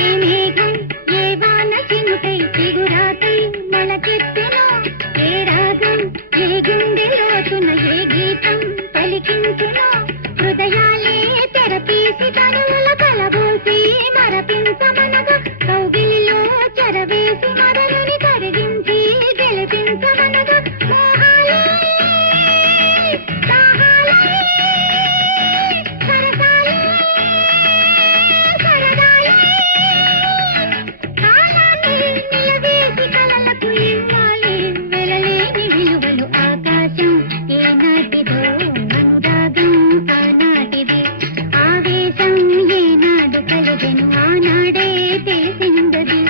ఏ మేఘం ఏ వాన చినుకై చిగురాకై మొలకెత్తెనో, ఏ రాగం ఏ గుండె లోతున ఏ గీతం పలికించునో, హృదయాలే తెరపీసి కనుల కలబోసి మరపించమనగా, కౌగిలిలో చెరవేసి మదనుని కరిగించి గెలిపించమనగా, మోహాలే దాహాలే సరసాలే సరదాలే, కాలాన్ని నిలవేసి కలలకు ఇవ్వాలి వెలలేని విలువలు. ఆకాశం ఏనాటిదో అనురాగం ఆనాటిది, ఆవేశం ఏనాడు కలిగెను ఆనాడే తెలిసిందది.